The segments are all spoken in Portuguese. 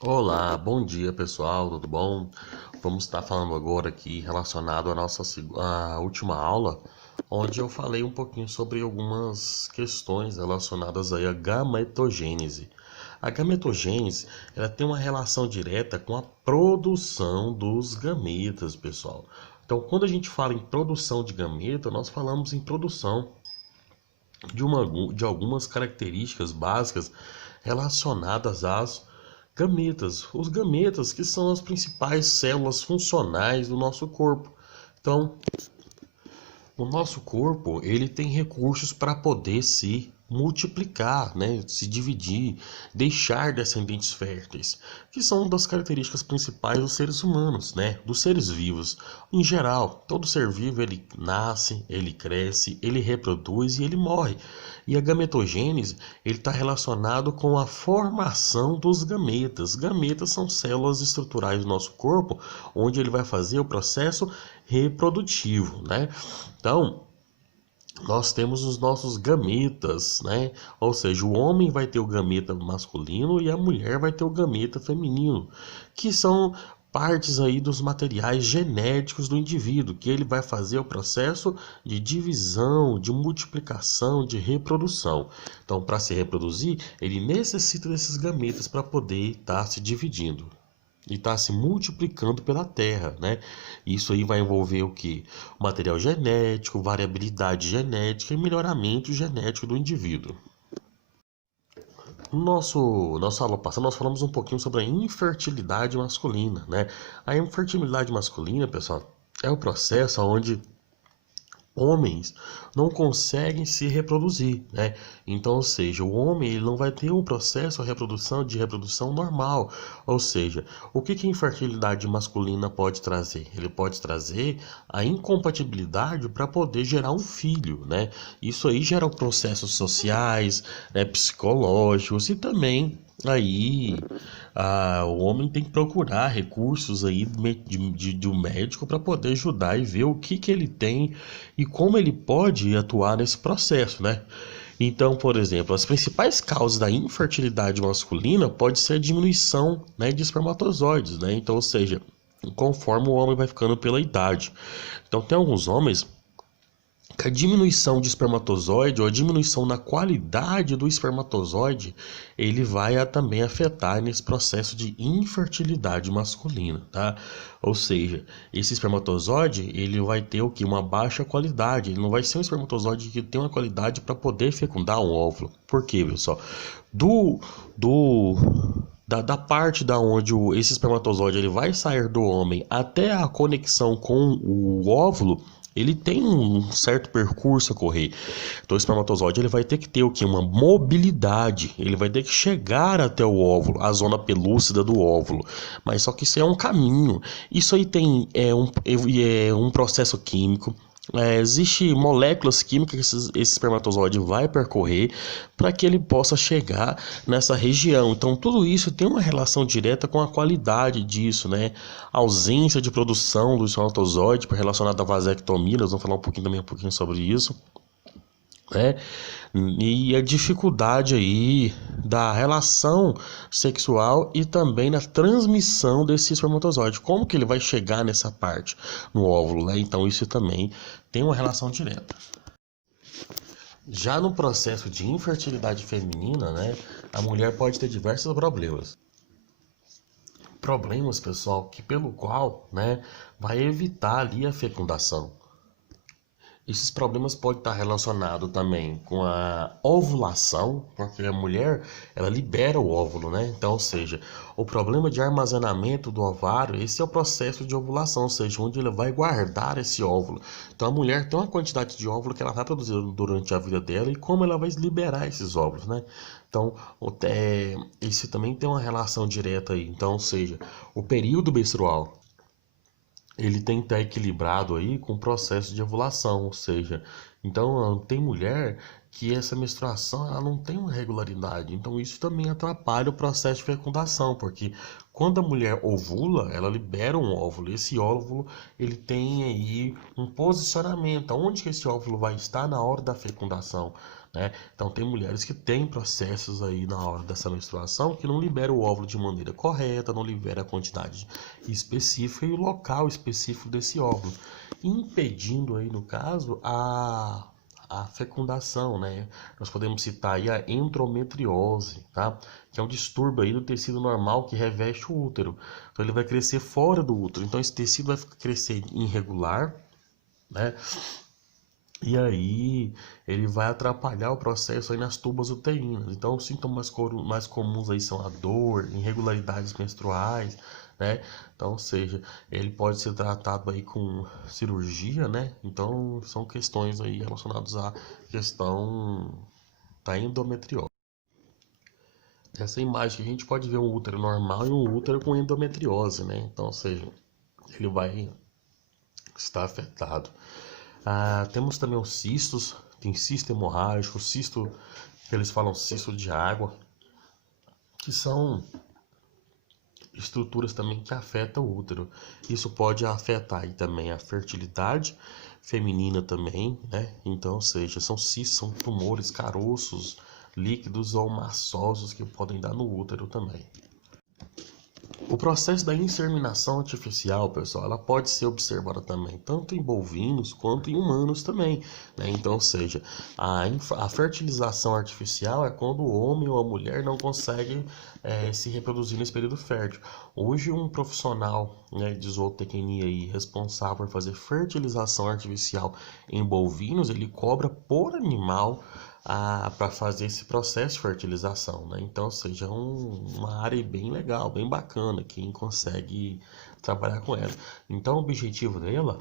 Olá, bom dia pessoal, tudo bom? Vamos estar falando agora aqui relacionado à nossa à última aula, onde eu falei um pouquinho sobre algumas questões relacionadas aí à gametogênese. A gametogênese, ela tem uma relação direta com a produção dos gametas, pessoal. Então, quando a gente fala em produção de gameta, nós falamos em produção de algumas características básicas relacionadas às gametas. Os gametas que são as principais células funcionais do nosso corpo. Então, o nosso corpo, ele tem recursos para poder se multiplicar, né, se dividir, deixar descendentes férteis, que são uma das características principais dos seres humanos, né, dos seres vivos. Em geral, todo ser vivo ele nasce, ele cresce, ele reproduz e ele morre. E a gametogênese, ele está relacionado com a formação dos gametas. Gametas são células estruturais do nosso corpo, onde ele vai fazer o processo reprodutivo, né? Então, nós temos os nossos gametas, né? Ou seja, o homem vai ter o gameta masculino e a mulher vai ter o gameta feminino, que são partes aí dos materiais genéticos do indivíduo, que ele vai fazer o processo de divisão, de multiplicação, de reprodução. Então, para se reproduzir, ele necessita desses gametas para poder estar se dividindo e está se multiplicando pela Terra, né? Isso aí vai envolver o que? Material genético, variabilidade genética e melhoramento genético do indivíduo. No nossa aula passada, nós falamos um pouquinho sobre a infertilidade masculina, né? A infertilidade masculina, pessoal, é o processo onde homens não conseguem se reproduzir, né? Então, ou seja, o homem ele não vai ter um processo de reprodução normal. Ou seja, o que a infertilidade masculina pode trazer? Ele pode trazer a incompatibilidade para poder gerar um filho, né? Isso aí gera processos sociais, né, psicológicos e também aí o homem tem que procurar recursos aí de um médico para poder ajudar e ver o que ele tem e como ele pode atuar nesse processo, né? Então, por exemplo, as principais causas da infertilidade masculina pode ser a diminuição, né, de espermatozoides, né? Então, ou seja, conforme o homem vai ficando pela idade. Então, tem alguns homens que a diminuição de espermatozoide ou a diminuição na qualidade do espermatozoide, ele vai também afetar nesse processo de infertilidade masculina, tá? Ou seja, esse espermatozoide, ele vai ter o que? Uma baixa qualidade, ele não vai ser um espermatozoide que tem uma qualidade para poder fecundar um óvulo. Por quê, pessoal? Do, do, da parte da onde esse espermatozoide ele vai sair do homem até a conexão com o óvulo, ele tem um certo percurso a correr. Então o espermatozoide ele vai ter que ter o que? Uma mobilidade. Ele vai ter que chegar até o óvulo, a zona pelúcida do óvulo. Mas só que isso é um caminho. Isso aí tem um processo químico. Existe moléculas químicas que esse espermatozoide vai percorrer para que ele possa chegar nessa região. Então, tudo isso tem uma relação direta com a qualidade disso, né? A ausência de produção do espermatozoide relacionada à vasectomia, nós vamos falar um pouquinho sobre isso, né? E a dificuldade aí da relação sexual e também na transmissão desse espermatozoide. Como que ele vai chegar nessa parte no óvulo, né? Então isso também tem uma relação direta. Já no processo de infertilidade feminina, né, a mulher pode ter diversos problemas. Problemas, pessoal, que pelo qual, né, vai evitar ali a fecundação. Esses problemas podem estar relacionados também com a ovulação, porque a mulher, ela libera o óvulo, né? Então, ou seja, o problema de armazenamento do ovário, esse é o processo de ovulação, ou seja, onde ele vai guardar esse óvulo. Então, a mulher tem uma quantidade de óvulo que ela vai produzir durante a vida dela e como ela vai liberar esses óvulos, né? Então, isso também tem uma relação direta aí. Então, ou seja, o período menstrual. ele tem que estar equilibrado aí com o processo de ovulação, ou seja, então tem mulher que essa menstruação ela não tem uma regularidade, então isso também atrapalha o processo de fecundação, porque quando a mulher ovula, ela libera um óvulo, esse óvulo ele tem aí um posicionamento, onde que esse óvulo vai estar na hora da fecundação, né? Então tem mulheres que têm processos aí na hora dessa menstruação que não libera o óvulo de maneira correta, não libera a quantidade específica e o local específico desse óvulo, impedindo aí no caso a fecundação, né? Nós podemos citar aí a endometriose, tá? Que é um distúrbio aí do tecido normal que reveste o útero. Então ele vai crescer fora do útero. Então esse tecido vai crescer irregular, né? E aí ele vai atrapalhar o processo aí nas tubas uterinas. Então os sintomas mais comuns aí são a dor, irregularidades menstruais, né? Então, ou seja, ele pode ser tratado aí com cirurgia, né? Então são questões aí relacionadas à questão da endometriose. Essa imagem que a gente pode ver um útero normal e um útero com endometriose, né? Então, ou seja, ele vai estar afetado. Temos também os cistos, tem cisto hemorrágico, cisto, que eles falam cisto de água, que são estruturas também que afetam o útero. Isso pode afetar aí também a fertilidade feminina também, né? Então, ou seja, são cistos, são tumores, caroços, líquidos ou maçosos que podem dar no útero também. O processo da inseminação artificial, pessoal, ela pode ser observada também, tanto em bovinos quanto em humanos também, né? Então, ou seja, a fertilização artificial é quando o homem ou a mulher não consegue se reproduzir nesse período fértil. Hoje, um profissional, né, de zootecnia aí, responsável por fazer fertilização artificial em bovinos, ele cobra por animal para fazer esse processo de fertilização, né? Então, ou seja, uma área bem legal, bem bacana, quem consegue trabalhar com ela. Então, o objetivo dela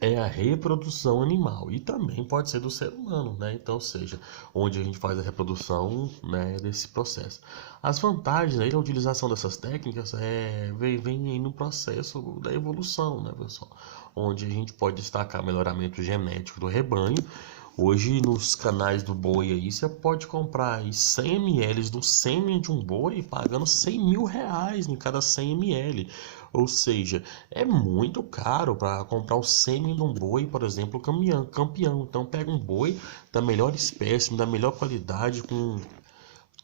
é a reprodução animal e também pode ser do ser humano, né? Então, ou seja, onde a gente faz a reprodução, né, desse processo. As vantagens aí da utilização dessas técnicas vem aí no processo da evolução, né, pessoal? Onde a gente pode destacar melhoramento genético do rebanho. Hoje nos canais do boi aí você pode comprar aí 100 ml do sêmen de um boi pagando 100 mil reais em cada 100 ml. Ou seja, é muito caro para comprar o sêmen de um boi, por exemplo, campeão. Então pega um boi da melhor espécie, da melhor qualidade, com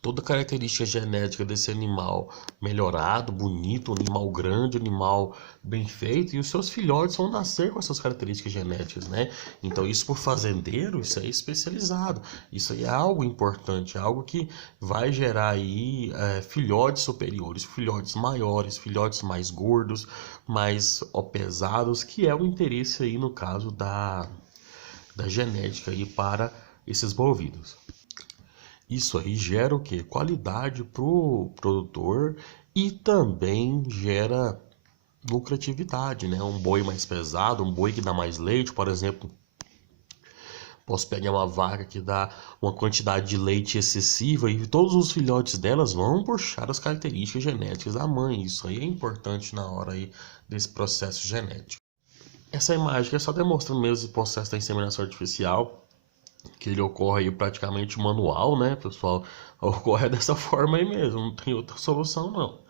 toda a característica genética desse animal melhorado, bonito, um animal grande, um animal bem feito, e os seus filhotes vão nascer com essas características genéticas, né? Então isso por fazendeiro, isso é especializado, isso aí é algo importante, é algo que vai gerar aí filhotes superiores, filhotes maiores, filhotes mais gordos, mais pesados, que é o interesse aí no caso da genética aí para esses bovinos. Isso aí gera o quê? Qualidade para o produtor e também gera lucratividade, né? Um boi mais pesado, um boi que dá mais leite, por exemplo. Posso pegar uma vaca que dá uma quantidade de leite excessiva e todos os filhotes delas vão puxar as características genéticas da mãe. Isso aí é importante na hora aí desse processo genético. Essa imagem é só demonstrando mesmo o processo da inseminação artificial, que ele ocorre aí praticamente manual, né, pessoal? Ocorre dessa forma aí mesmo, não tem outra solução não.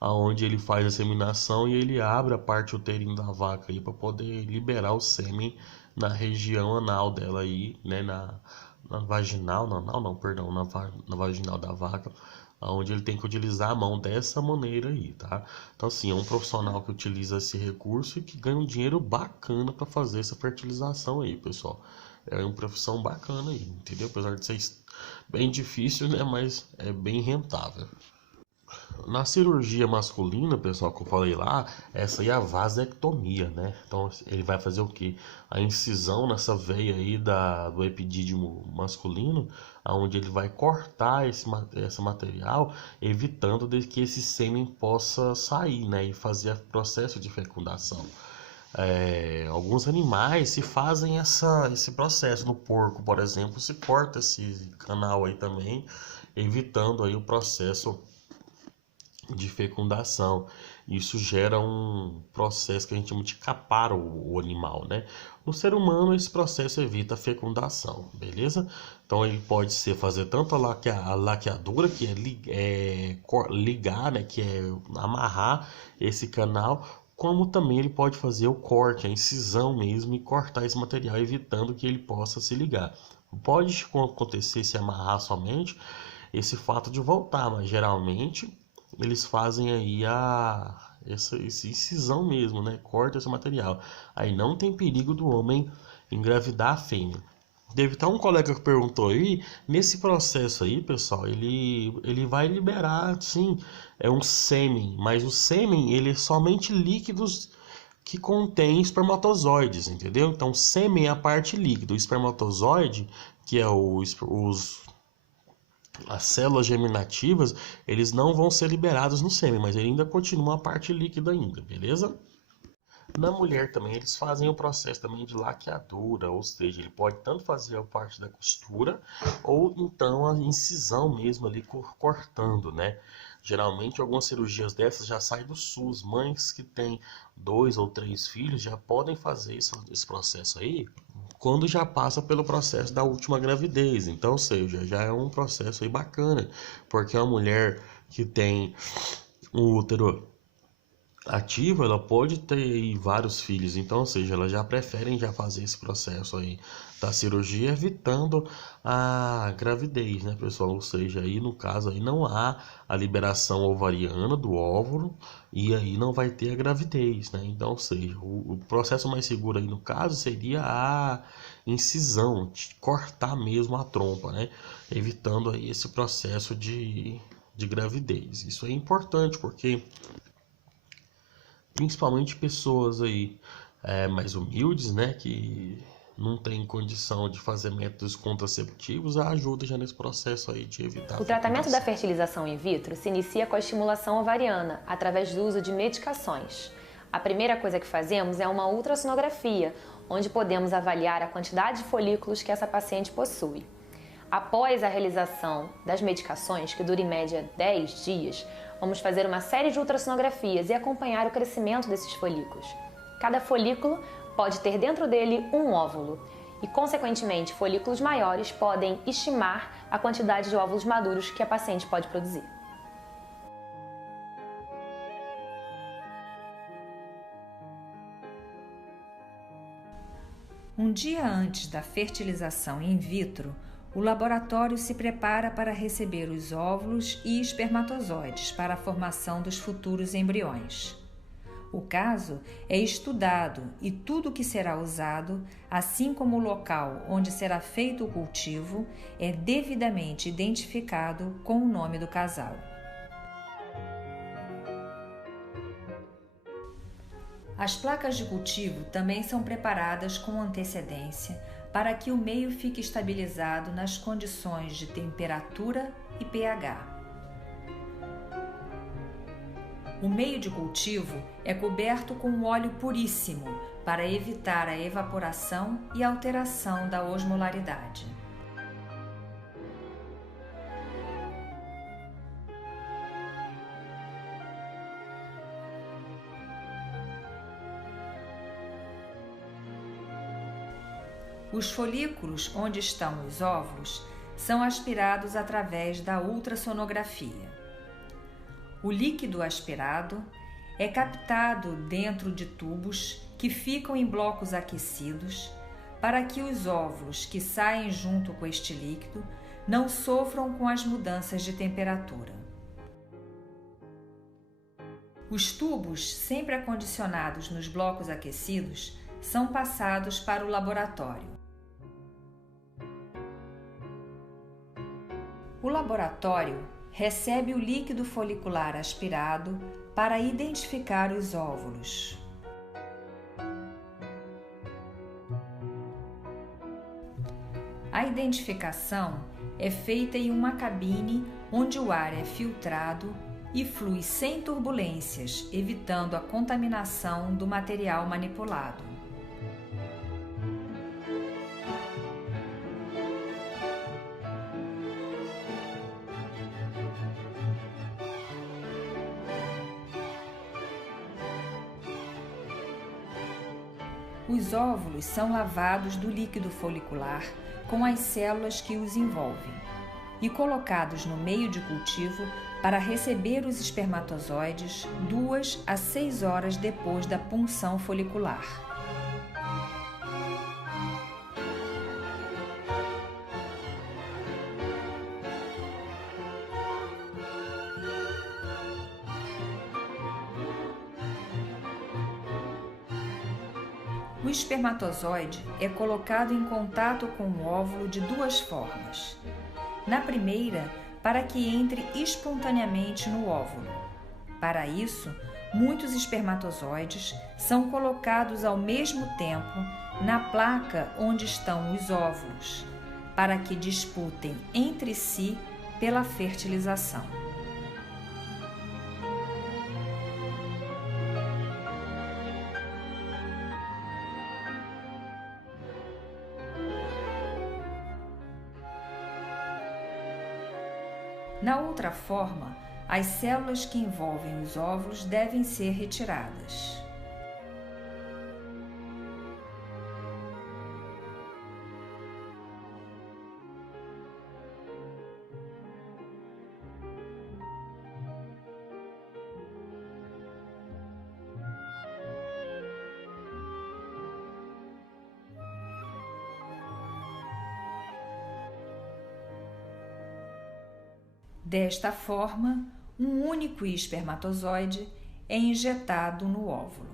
Aonde ele faz a seminação e ele abre a parte uterina da vaca aí para poder liberar o sêmen na região anal dela aí, né, na vaginal, na anal não, perdão, na vaginal da vaca, onde ele tem que utilizar a mão dessa maneira aí, tá? Então assim, é um profissional que utiliza esse recurso e que ganha um dinheiro bacana para fazer essa fertilização aí, pessoal. É uma profissão bacana aí, entendeu? Apesar de ser bem difícil, né? Mas é bem rentável. Na cirurgia masculina, pessoal, que eu falei lá, essa aí é a vasectomia, né? Então ele vai fazer o quê? A incisão nessa veia aí do epidídimo masculino, onde ele vai cortar esse material, evitando que esse sêmen possa sair, né? E fazer o processo de fecundação. Alguns animais se fazem esse processo. No porco, por exemplo, se corta esse canal aí também, evitando aí o processo de fecundação. Isso gera um processo que a gente chama de capar o animal, né? No ser humano, esse processo evita a fecundação, beleza? Então ele pode ser fazer tanto a laqueadura, que ligar, né? Que é amarrar esse canal, como também ele pode fazer o corte, a incisão mesmo, e cortar esse material, evitando que ele possa se ligar. Pode acontecer se amarrar somente esse fato de voltar, mas geralmente eles fazem aí essa incisão mesmo, né? Corta esse material. Aí não tem perigo do homem engravidar a fêmea. Teve até um colega que perguntou aí, nesse processo aí, pessoal, ele vai liberar, sim, é um sêmen, mas o sêmen, ele é somente líquidos que contém espermatozoides, entendeu? Então, sêmen é a parte líquida, o espermatozoide, que é as células germinativas, eles não vão ser liberados no sêmen, mas ele ainda continua a parte líquida ainda, beleza? Na mulher também, eles fazem o processo também de laqueadura, ou seja, ele pode tanto fazer a parte da costura, ou então a incisão mesmo ali cortando, né? Geralmente algumas cirurgias dessas já saem do SUS. Mães que têm 2 ou 3 filhos já podem fazer esse processo aí quando já passa pelo processo da última gravidez. Então, ou seja, já é um processo aí bacana, porque a mulher que tem um útero ativo, ela pode ter aí vários filhos, então, ou seja, elas já preferem já fazer esse processo aí da cirurgia, evitando a gravidez, né, pessoal? Ou seja, aí no caso aí não há a liberação ovariana do óvulo e aí não vai ter a gravidez, né? Então, ou seja, o processo mais seguro aí no caso seria a incisão, de cortar mesmo a trompa, né? Evitando aí esse processo de gravidez. Isso é importante porque principalmente pessoas aí mais humildes, né, que não tem condição de fazer métodos contraceptivos, ajuda já nesse processo aí de evitar O a tratamento da fecundação. fertilização in vitro se inicia com a estimulação ovariana, através do uso de medicações. A primeira coisa que fazemos é uma ultrassonografia, onde podemos avaliar a quantidade de folículos que essa paciente possui. Após a realização das medicações, que dura em média 10 dias, vamos fazer uma série de ultrassonografias e acompanhar o crescimento desses folículos. Cada folículo pode ter dentro dele um óvulo e, consequentemente, folículos maiores podem estimar a quantidade de óvulos maduros que a paciente pode produzir. Um dia antes da fertilização in vitro, o laboratório se prepara para receber os óvulos e espermatozoides para a formação dos futuros embriões. O caso é estudado e tudo o que será usado, assim como o local onde será feito o cultivo, é devidamente identificado com o nome do casal. As placas de cultivo também são preparadas com antecedência para que o meio fique estabilizado nas condições de temperatura e pH. O meio de cultivo é coberto com óleo puríssimo para evitar a evaporação e alteração da osmolaridade. Os folículos onde estão os óvulos são aspirados através da ultrassonografia. O líquido aspirado é captado dentro de tubos que ficam em blocos aquecidos para que os óvulos que saem junto com este líquido não sofram com as mudanças de temperatura. Os tubos, sempre acondicionados nos blocos aquecidos, são passados para o laboratório. O laboratório recebe o líquido folicular aspirado para identificar os óvulos. A identificação é feita em uma cabine onde o ar é filtrado e flui sem turbulências, evitando a contaminação do material manipulado. Os óvulos são lavados do líquido folicular com as células que os envolvem e colocados no meio de cultivo para receber os espermatozoides 2 a 6 horas depois da punção folicular. O espermatozoide é colocado em contato com o óvulo de duas formas. Na primeira, para que entre espontaneamente no óvulo. Para isso, muitos espermatozoides são colocados ao mesmo tempo na placa onde estão os óvulos, para que disputem entre si pela fertilização. Na outra forma, as células que envolvem os óvulos devem ser retiradas. Desta forma, um único espermatozoide é injetado no óvulo.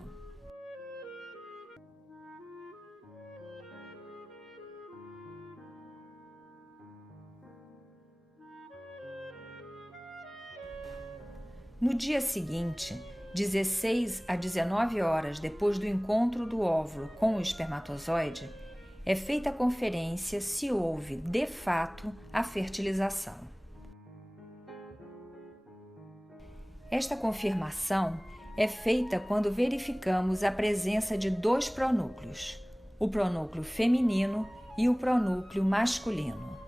No dia seguinte, 16 a 19 horas depois do encontro do óvulo com o espermatozoide, é feita a conferência se houve, de fato, a fertilização. Esta confirmação é feita quando verificamos a presença de dois pronúcleos, o pronúcleo feminino e o pronúcleo masculino.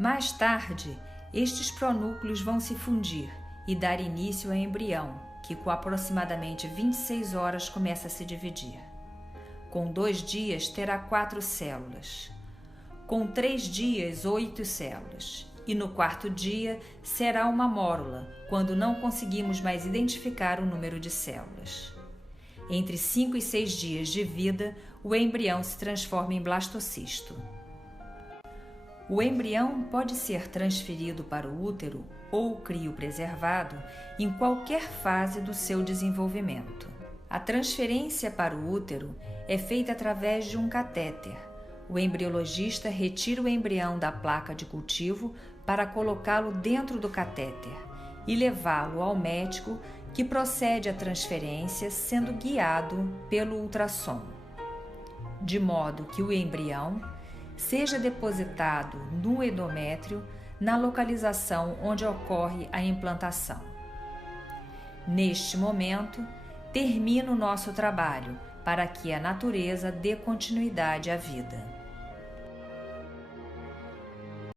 Mais tarde, estes pronúcleos vão se fundir e dar início ao embrião, que com aproximadamente 26 horas começa a se dividir. Com 2 dias terá 4 células. Com 3 dias, 8 células. E no 4º dia será uma mórula, quando não conseguimos mais identificar o número de células. Entre 5 e 6 dias de vida, o embrião se transforma em blastocisto. O embrião pode ser transferido para o útero ou criopreservado em qualquer fase do seu desenvolvimento. A transferência para o útero é feita através de um catéter. O embriologista retira o embrião da placa de cultivo para colocá-lo dentro do catéter e levá-lo ao médico, que procede à transferência sendo guiado pelo ultrassom, de modo que o embrião seja depositado no endométrio na localização onde ocorre a implantação. Neste momento, termina o nosso trabalho para que a natureza dê continuidade à vida.